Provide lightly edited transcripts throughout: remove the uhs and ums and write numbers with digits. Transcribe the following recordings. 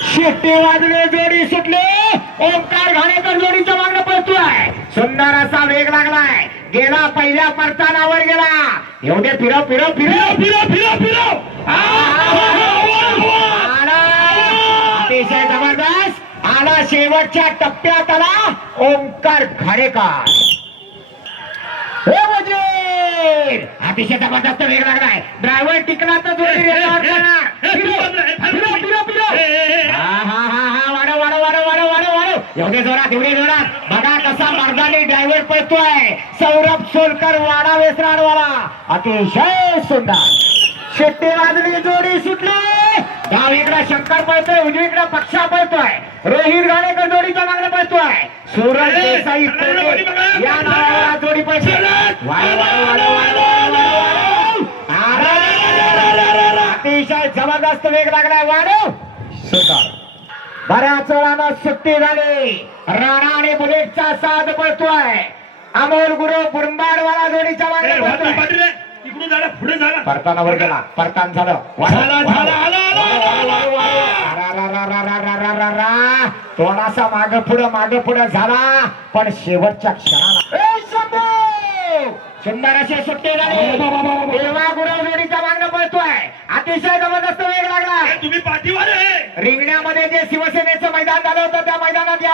शिट्टी वाजले, जोडी सुटले. ओंकार घाणेकर जोडीच्या मागणं पळतोय. सुंदर असा वेग लागलाय. गेला पहिल्या परतानावर गेला. येऊ दे, फिरव फिरव फिरव फिरव फिरव फिरव. अतिशय जबरदस्त आला. शेवटच्या टप्प्यात आला ओंकार घाणेकर. अतिशय जबरदस्त वेग लागलाय. ड्रायव्हर टिकला तर जोडी रेल्वेवर करणार. एवढे जोरात एवढे जोरात बघा कसा मर्दानी ड्रायव्हर पळतोय. सौरभ सोलकर वाडा वेसराडवाला. अतिशय सुंदर. शिट्टी वाजली, जोडी सुटली. डावीकडे शंकर पळतोय, उजवीकडे पक्षा पळतोय. रोहित घाणेकर जोडीच्या मागणं पळतोय. सूरज देसाई या नावाला जोडी पळते. अतिशय जबरदस्त वेग लागलाय. वाढव सुंदर. बऱ्याच वेळानं सुट्टी झाली. राणा आणि बुलेटचा साथ पळतोय. अमोल गुरु बुरंबाडवाला जोडीच्या मागे पळतोय. परतानावर गेला. परतान झालं. थोडासा माग पुढं झाला पण शेवटच्या क्षणाला सुंदर असे सुट्टी झाली. देवा गुरु जोडीच्या मागणं पळतोय. अतिशय जबरदस्त वेग लागला. तुम्ही पाठीवर आहे. रिंगण्यामध्ये जे शिवसेनेचं मैदान झालं होतं त्या मैदानात या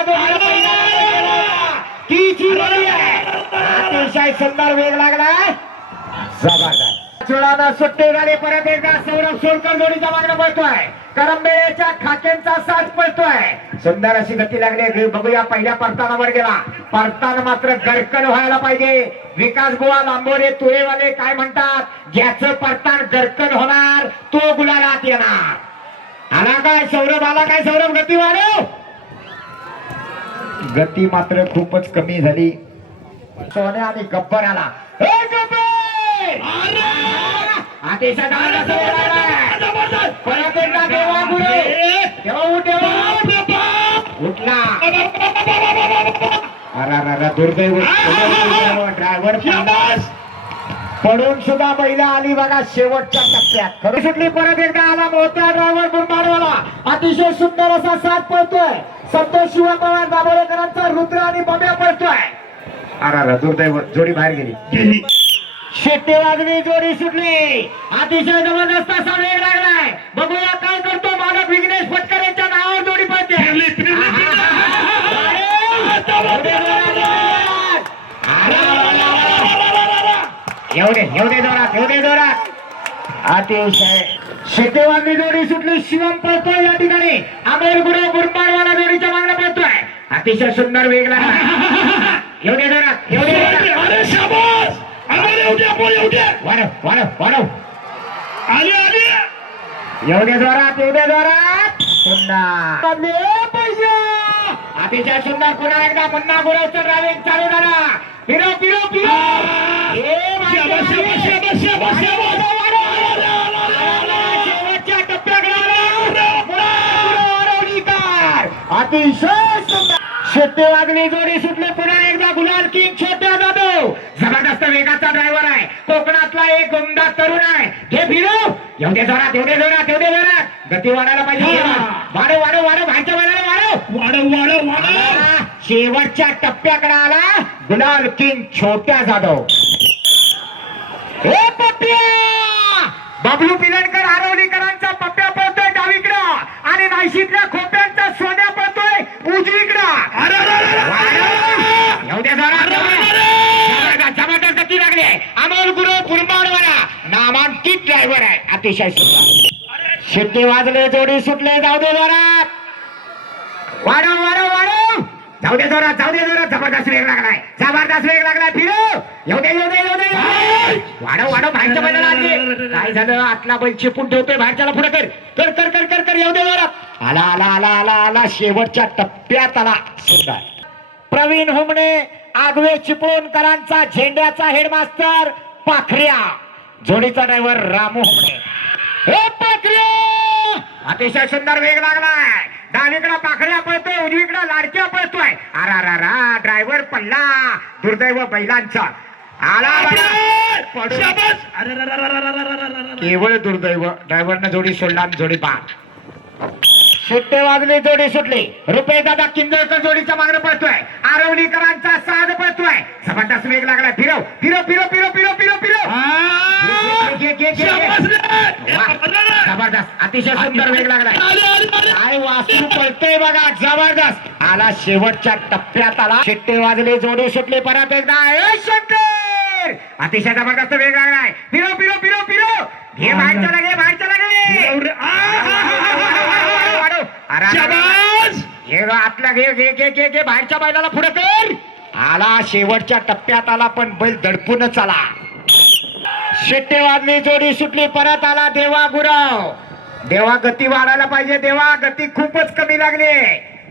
अतिशय सुंदर वेग लागलाय. जबरदस्त सुट्टी झाली. परत एकदा सौरभ सोलकर जोडीच्या मागणं पळतोय. करंबेळेच्या खाक्यांचा साथ पळतोय. सुंदर अशी गती लागली. बघूया पहिल्या परतानावर गेला. परतान मात्र गरकन व्हायला पाहिजे. विकास गोवा लांबोरे तुरेवाले काय म्हणतात, ज्याचं परतान गरकन होणार तो गुलालात येणार. आला काय सौरभ, आला काय सौरभ, गती वाढव. गती मात्र खूपच कमी झाली. सोने आणि गब्बर आला. अतिशय परत एकदा देवा गुरु उठला. दुर्दैव ड्रायव्हर पडून सुद्धा बैला आली बघा शेवटच्या टप्प्यात. खरी सुटली. परत एकदा आला मोठा ड्रायव्हर बुरबाडवाला. अतिशय सुंदर असा साथ पळतोय. संतोष शिवपवार दाभोळेकरांचा रुद्र आणि बब्या पळतोय. दुर्दैव जोडी बाहेर गेली. शिट्टी वाजली, जोडी सुटली. अतिशय जबरदस्त असा वेग लागलाय. बघूया काय करतो मालक विघ्नेश फटकर यांच्या नावावर जोडी पळते. एवढे जोरात अतिशय शिट्टी वाजली, जोडी सुटली. शिवम पळतोय या ठिकाणी. अमोल गुरु बुरंबाडवाला जोडीच्या मागणं पळतोय. अतिशय सुंदर वेग लागला. एवढे जोरात अतिशय सुंदर. पुन्हा एकदा मुन्ना गुरवचं ड्रायव्हिंग चालू झाला. फिरो फिरो फिरो. शेवटच्या टप्प्याकडे अतिशय सुंदर. शिट्टी वाजली, जोडी सुटली. पुन्हा एकदा गुलाल किंग छोट्या जाधव. जबरदस्त वेगाचा ड्रायव्हर आहे. कोकणातला एक उमदा तरुण आहे. हे फिरव. एवढे जोरात गती वाढायला पाहिजे. वाढव भाईच्या बैलाला वाढव. शेवटच्या टप्प्याकडे आला गुलाल किंग छोट्या जाधव. हे पप्प्या बबलू पिलणकर आरवलीकरांचा पप्प्या पळतोय डावीकडं आणि नाशिकल्या खोप्यांचा सोन्या पळतोय उजवीकडं. जबरदस्त गती लागली आहे. अमोल गुरु बुरंबाडवाला नामांकित ड्रायव्हर आहे. अतिशय सुंदर. शिट्टी वाजले, जोडी सुटले. जाऊ दे जोरात. वाढव. जाऊ दे जोरात. जबरदस्त वेग लागलाय. फिरो. येऊ दे. वाढव भाईच्या बैलाला आली. काय झालं, आतला बैल चिपून ठेवतोय. बाहेरच्याला पुढे कर. येऊ दे जोरात. आला. शेवटच्या टप्प्यात आला. सुंदर. प्रवीण हुमणे आगवे चिपळूणकरांचा झेंड्याचा हेडमास्टर पाखऱ्या. जोडीचा ड्रायव्हर रामू हुमणे. हे पाखऱ्या अतिशय सुंदर वेग लागलाय. डावीकडे पाखऱ्या पळतोय, उजवीकडे लाडक्या पळतोय. ड्रायव्हर पल्ला. दुर्दैव बैलांचा. केवळ दुर्दैव ड्रायव्हरनं जोडी सोडला आणि जोडी बाद. सुट्टे वाजले जोडी सुटली रुपये दादा किंजळकर जोडीच्या मागणं पळतोय आरवलीकरांचा साध पळतोय जबरदस्त वेग लागलाय फिरव फिरव फिरव फिरव फिरव फिरव फिरव जबरदस्त अतिशय सुंदर वेग लागलाय काय वासरू पळतोय बघा जबरदस्त आला शेवटच्या टप्प्यात आला शिट्टे वाजले जोडी सुटले परत एकदा शंकर अतिशय जबरदस्त वेग लागलाय फिरव फिरव फिरव फिरव घे बाहेरच्या लागे बाहेरच्या लागे आतला घे घे घे घे घे बाहेरच्या बैलाला पुढे कर आला शेवटच्या टप्प्यात आला पण बैल दडपूनच आला शिट्टे वाजली जोडी सुटली परत आला देवा गुराव देवा गती वाढायला पाहिजे देवा गती खूपच कमी लागली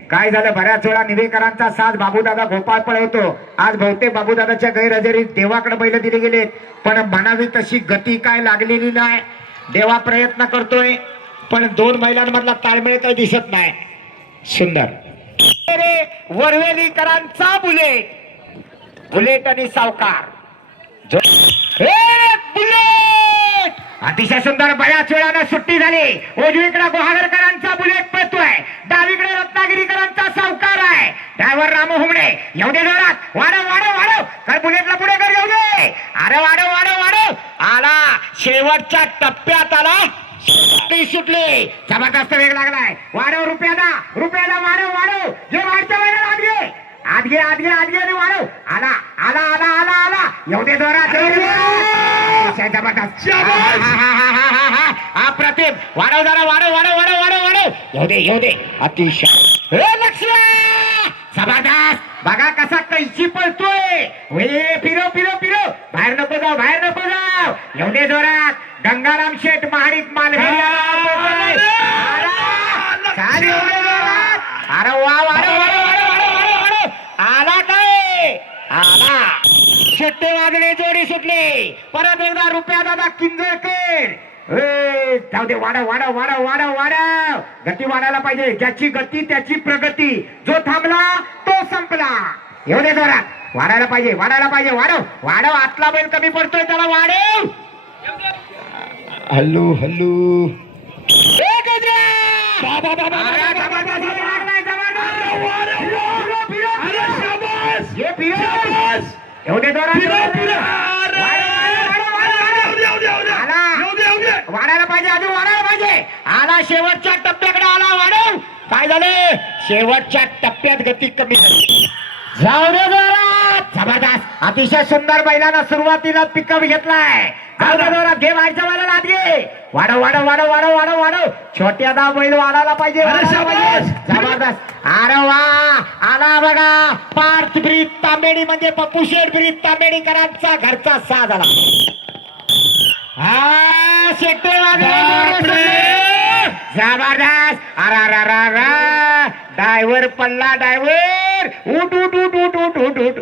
काय झालं बऱ्याच वेळा निवेकरांचा साथ बाबूदादा गोपाळ पळवतो आज बहुतेक बाबूदादाच्या गैरहजेरीत देवाकडे बैल दिले गेलेत पण म्हणावी तशी गती काय लागलेली नाही देवा प्रयत्न करतोय पण दोन बैलांमधला ताळमेळ काही दिसत नाही सुंदर वरवेलीकरांचा बुलेट बुलेट आणि सावकार बुलेट अतिशय सुंदर बऱ्याच वेळानं सुट्टी झाली उजवीकडे गोहागरकरांचा बुलेट पळतोय डावीकडे रत्नागिरीकरांचा सावकार आहे ड्रायव्हर रामू हुमणे येऊ दे जोरात वाढव वाढव वाढव कर बुलेटला पुढे कर येऊ दे अरे वाढव वाढव वाढव आला शेवटच्या टप्प्यात आला सुटली जबरदस्त वेग लागलाय वाढव रुपयाला रुपयाला वाढव वाढव जे वाढच्या वेळेला आत घे आत घे आत घे आत घे आणि वाढव आला आला आला आला आला येऊ दे जोरात जबरदस्त अप्रतिम वाढव जरा वाढव वाढव वाढव वाढव वाढव येऊ दे अतिशय लक्ष जबरदस्त बघा कसा कैची पळतोय फिरव फिरव फिरव बाहेर नको जाऊ बाहेर नको जाऊ येऊ दे जोरात गंगाराम शेठ महाडिक मालवी अरे वा आला काय आला शिट्टे वाजले जोडी सुटली परत एकदा रुपया दादा किंजळकर जाऊ दे वाढव वाढव वाढव वाढव वाढव गती वाढायला पाहिजे ज्याची गती त्याची प्रगती जो थांबला तो संपला येऊ दे जोरात वाढायला पाहिजे वाढव वाढव आतला बैल कमी पडतोय त्याला वाढव हल्लू हल्लू वाढायला पाहिजे अजून वाढायला पाहिजे आला शेवटच्या टप्प्याकडे आला वाढव काय झालं शेवटच्या टप्प्यात गती कमी झाली जाऊ दे जोरात जबरदस्त अतिशय सुंदर बैलानं सुरुवातीला पिकअप घेतलाय जाऊ दे जोरात घे बाहेरच्या बैलाला आत घे वाढव वाढव वाढव वाढव वाढव वाढव छोट्या दा बैल वाढायला पाहिजे जबरदस्त अरे वा आला बघा पार्थ ब्रीद तांबेडी म्हणजे पप्पू शेठ ब्रीद तांबेडीकरांचा घरचा साज आला हा शेट्टे जबरदस्त अरा ड्रायव्हर पडला ड्रायव्हर उठ उठ उठ उठ उठ उठ उठ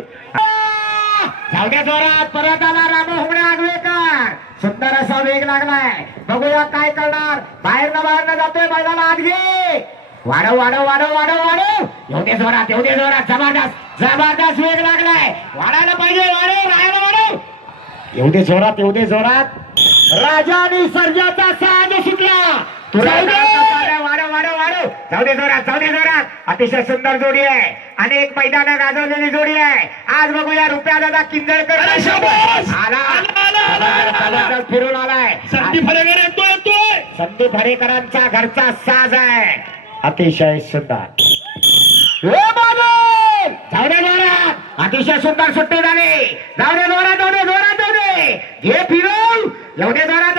जाऊ द्या जोरात परत आला रामू हुमणे आगवेकर सुंदर असा वेग लागलाय बघूया काय करणार बाहेर न जातोय बैलाला आत घे वाढव वाढव वाढव वाढव वाढव येऊ दे जोरात जबरदस्त जबरदस्त वेग लागलाय वाढायला पाहिजे वाढव राहायला वाढव येऊ दे जोरात राजा आणि सर्जाचा साज सुटला वाढव वाढव वाढव जाऊ दे जोरात अतिशय सुंदर जोडी आहे अनेक मैदानं गाजवलेली जोडी आहे आज बघूया रुपया दादा किंजळकर आला फिरून आलाय संदीप हरेकरांचा घरचा साज आहे अतिशय सुंदर जाऊ दे जोरात अतिशय सुंदर सुट्टी झाली जाऊ दे जोरात घे फिरव येऊ दे जोरात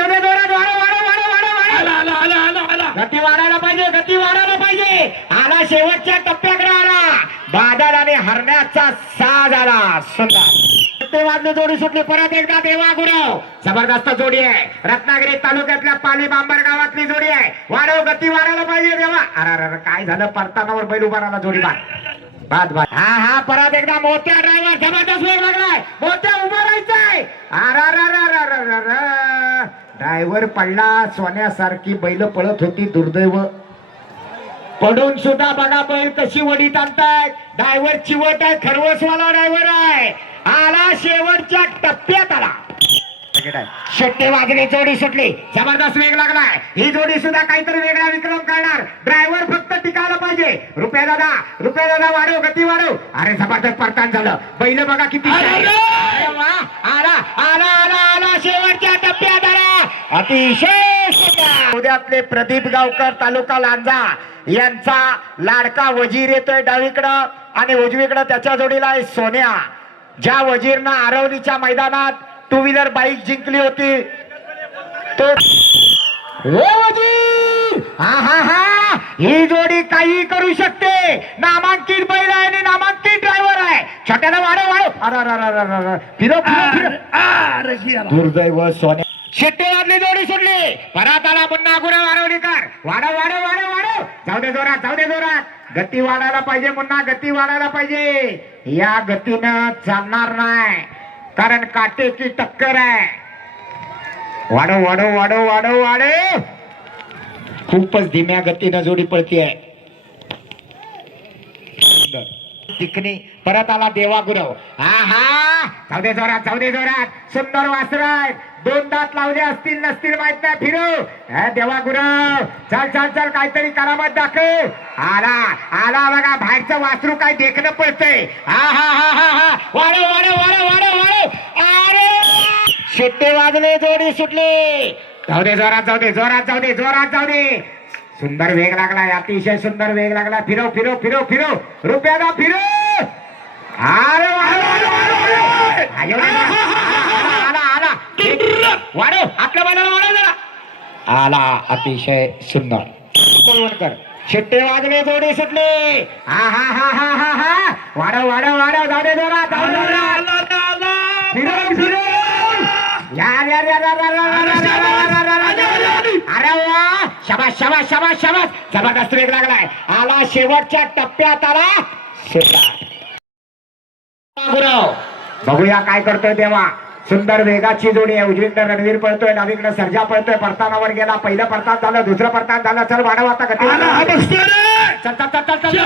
गती वाढायला पाहिजे आला शेवटच्या टप्प्याकडे आला बादल आणि हरण्याचा साज आला सुंदर वाजले जोडी सुटली परत एकदा देवा गुरव जबरदस्त जोडी आहे रत्नागिरी तालुक्यातल्या पाली बांबर गावातली जोडी आहे वाढव गती वाढायला पाहिजे देवा अरे काय झालं परतानावर बैल उभा राहिला जोडी बाद हा परत एकदा मोठ्या ड्रायव्हर जबरदस्त वेग लागलाय मोठ्या उभा राहायचाय ड्रायव्हर पडला सोन्यासारखी बैल पळत होती दुर्दैव पडून सुद्धा बघा बैल कशी वडीत आणताय ड्रायव्हर चिवट आहे खरवसवाला ड्रायव्हर आहे आला शेवटच्या टप्प्यात आला टार्गेट आहे. शेट्टे वाजले, जोडी सुटली, जबरदस्त वेग लागलाय. ही जोडी सुद्धा काहीतरी वेगळा विक्रम करणार. ड्रायव्हर फक्त टिकायला पाहिजे. रुपया दादा वाढव, गती वाढव. अरे जबरदस्त परतान झालं. बैल बघा किती शाही. अरे वा, आला आला आला आला शेवटच्या टप्प्यात आला. अतिशय सुंदर. उद्यातले प्रदीप गावकर, तालुका लांजा यांचा लाडका वजीर येतोय डावीकडं आणि उजवीकडं त्याच्या जोडीला आहे सोन्या. ज्या वजीरनं आरवलीच्या मैदानात टू व्हीलर बाईक जिंकली होती तो वजीर. हा हा हा, ही जोडी काही करू शकते. नामांकित बैल आहे आणि नामांकित ड्रायव्हर आहे. छोट्याला वाढव वाढव. अरे फिरो फिरो फिरो. दुर्दैव सोन्या. शेट्टे वाजली, जोडी सुटली. परत आला मुन्ना गुरव आरवलीकर. वाढव वाढव वाढव वाढव. जाऊ दे जोरात, जाऊ दे जोरात. गती वाढायला पाहिजे मुन्ना, गती वाढायला पाहिजे. या गतीनं चालणार नाही कारण काटेची टक्कर आहे. वाढव वाढव वाढव वाढव वाढव. खूपच धीम्या गतीनं जोडी पळतीये. तिकनी. परत आला देवा गुरव. हा हा, जाऊ दे जोरात, जाऊ दे जोरात. सुंदर वासर आहे. 2 दात लावले असतील नसतील माहित नाही. फिरो देवा गुरव. चल चल चल, काहीतरी करामत दाखव. आला आला बघा, बाहेरचं वासरू काय देखणं पडतंय. हा हा हा हा हा, वाढव वाढव वाढव वाढव वाढव. अरे शिट्टे वाजले, जोडी सुटली. जाऊ दे जोरात, जाऊ दे जोरात, जाऊ दे जोरात, जाऊ दे. सुंदर वेग लागलाय, अतिशय सुंदर वेग लागला. फिरो फिरो फिरो फिरो. रुपयाला फिरो. अरे वाढव, आपल्या बाजूला वाढव जरा. आला, अतिशय सुंदर. कोलवणकर. शिट्टे वाजले, जोडी सुटली. हा हा हा हा हा हा, वाढव वाढव वाढव. जाऊ दे जोरात, जाऊ दे जोरात. फिरो फिरो. अरे वा, शाबास शाबास शाबास शाबास. जबरदस्त वेग लागलाय. आला शेवटच्या टप्प्यात आला. गुरव. बघूया काय करतोय तेव्हा. सुंदर वेगाची जोडी आहे. उजवीकडे रणवीर पळतोय, डावीकडे सर्जा पळतोय. परतानावर गेला. पहिलं परतान झालं, दुसरं परतान झालं. चल वाढव आता गती. चल चल चल चल.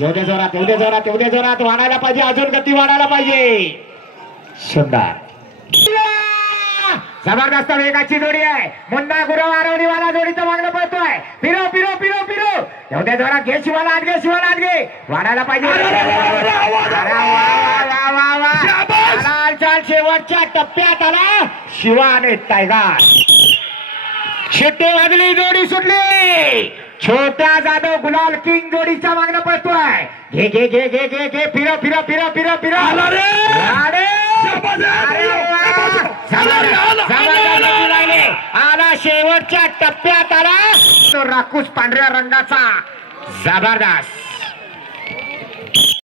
येऊ दे जोरात, येऊ दे जोरात, येऊ दे जोरात. वाढायला पाहिजे, अजून गती वाढायला पाहिजे. सुंदर. जबरदस्त वेगाची जोडी आहे. मुन्ना गुरव आरवलीवाला जोडीचं मागणं पळतोय. फिरो फिरो फिरो फिरो. येऊ दे जोरात. घे शिवाला आत, घे शिवाला आत, घे. वाढायला पाहिजे. चाल शेवटच्या टप्प्यात आला शिवा आणि टायगर. शिट्टे वाजली, जोडी सुटली. छोट्या जाधव गुलाल किंग जोडीच्या मागणं पळतोय. घे घे घे घे घे घे. फिरो फिरो फिरो फिरो फिरो. आला शेवटच्या टप्प्यात आला तो राखूस पांढऱ्या रंगाचा. जबरदस्त.